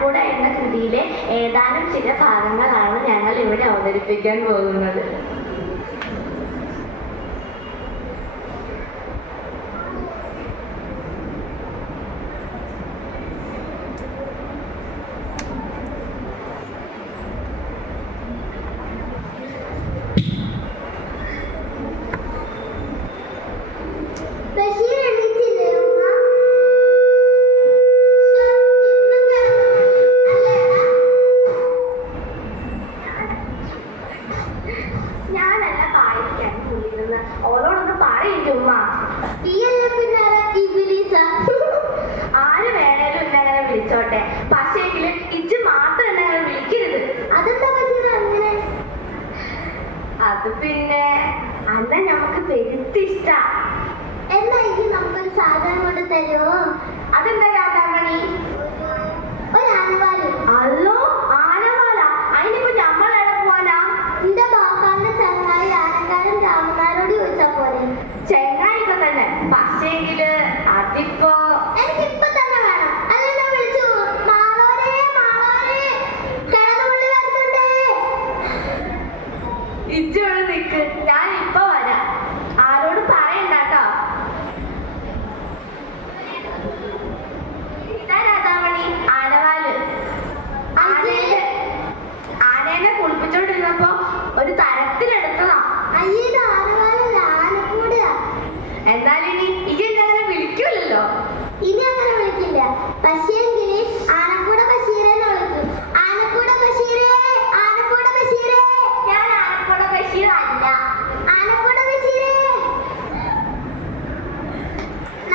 ആനക്കൂട എന്ന കൃതിയിലെ ഏതാനും ചില ഭാഗങ്ങളാണ് ഞങ്ങൾ ഇവിടെ അവതരിപ്പിക്കാൻ പോകുന്നത്. ഓരോടൊന്ന് പറയില്ല ഉമ്മ. ആര് വേണേലും ഇന്നങ്ങനെ വിളിച്ചോട്ടെ, പക്ഷേങ്കില് ഇച്ച് മാത്രം എന്നെ വിളിക്കരുത്. അങ്ങനെ അത് പിന്നെ അന്ന നമുക്ക് പെരുത്തിഷ്ട. എന്നായിരിക്കും നമുക്കൊരു സാധനം കൊണ്ട് തരുമോ? അതെന്താ രാധാമണി? ഒരു ആനവാല്. അല്ലോ ആനവാല? അതിനിപ്പോ ഞമ്മളെവിടെ പോവാനാ? എന്റെ ബാപ്പാന്റെ ചങ്ങായി ആനക്കാരൻ രാമനാരോട് ചോദിച്ചാ പോലെ. ചെങ്ങായിക്കെ തന്നെ, പക്ഷേങ്കില് അതിപ്പോ എനിക്കിപ്പൊ തന്നെ വേണം. അല്ലെന്നാ വിളിച്ചു മാളോരേ മാളോരേ കിടന്നുകൊണ്ട് വരുന്നുണ്ടേ. ഇജ്ജോട് നിക്ക്, ഞാൻ ഇപ്പൊ വരാം. ആരോട് പറയണ്ടാട്ടോ. ഇതാ രാധാമണി ആനവാല്. ആനേനെ കുളിപ്പിച്ചോണ്ടിരുന്നപ്പോ ഒരു തരത്തിലെടുത്തതാ. അയ്യത് ആനവാലല്ല, ആനക്കൂടയാ. എന്നാലിനി ഇജ്ജെന്നെ വിളിക്കൂലല്ലോ. ഇനി അങ്ങനെ വിളിക്കില്ല. പക്ഷേങ്കില്